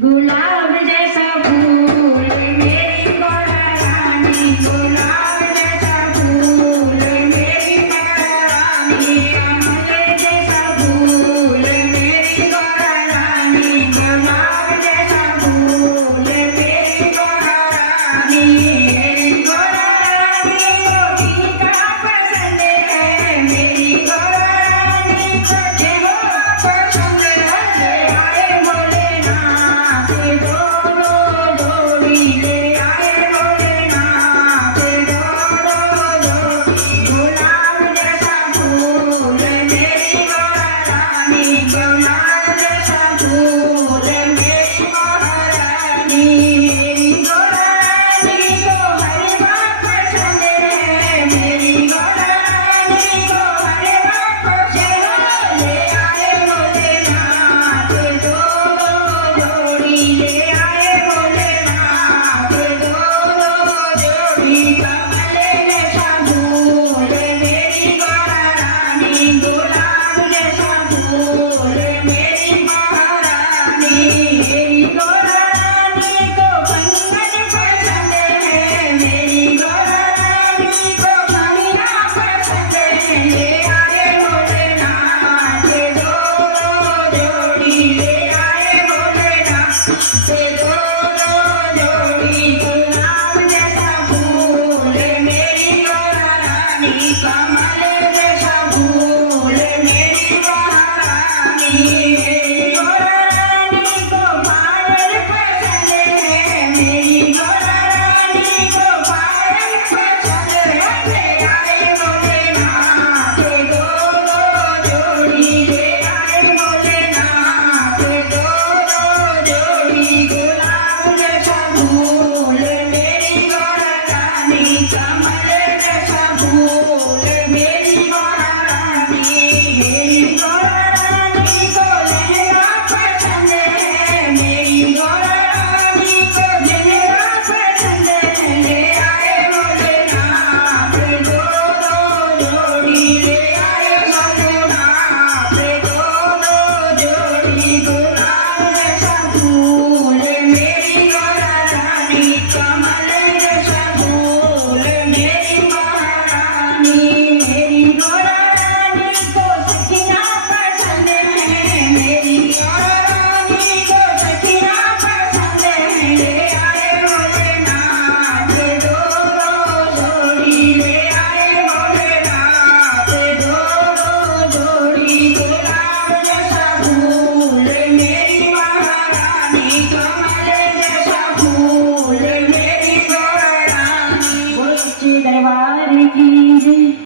गुलाब जैसा फूल मेरी महारानी, गुलाब जैसा फूल मेरी महारानी, कमल जैसा फूल मेरी महारानी, गुलाब जैसा फूल मेरी महारानी। मेरी महारानी को फीका पसंद है, मेरी महारानी को जेवा पसंद है। आए भोलेनाथ दोनों जोड़ी, ले आए भोलेनाथ दोनों जोड़ी। गुलाब जैसा फूल मेरी महारानी, गुलाब जैसा फूल मेरी महारानी। मेरी महारानी को हलवा पसंद है, मेरी महारानी को हलवा पसंद है। ले आए भोलेनाथ दोनों जोड़ी, ले आए भोलेनाथ दोनों जोड़ी। कमल जैसा फूल मेरी महारानी, गुलाब जैसा फूल मेरी महारानी। मेरी महारानी को पंकज पसंद है, मेरी महारानी को कन्या पसंद है। ले आए भोलेनाथ दोनों जोड़ी, ले आए भोलेनाथ दोनों जोड़ी। गुलाब जैसा फूल मेरी महारानी, कमल जैसा फूल मेरी महारानी। मेरी महारानी को पायल पसंद है, मेरी महारानी को पायल पसंद है। ले आए भोलेनाथ दोनों जोड़ी, ले आए भोलेनाथ दोनों जोड़ी। गुलाब जैसा फूल मेरी महारानी, कमल जैसा फूल मेरी महारानी। मेरी महारानी को लहंगा पसंद है, मेरी महारानी को झुमरा पसंद है। ले आए भोलेनाथ दोनों जोड़ी, ले आए भोलेनाथ दोनों जोड़ी। गुलाब जैसा फूल मेरी महारानी, कमल जैसा फूल मेरी महारानी। मेरी महारानी को सखियाँ पसंद है, मेरी महारानी को सखियाँ पसंद है। ले आए भोलेनाथ दोनों जोड़ी, ले आए भोलेनाथ दोनों जोड़ी। गुलाब जैसा फूल मेरी महारानी, कमल जैसा फूल मेरी महारानी। बोलो सच्चे दरबार की जय।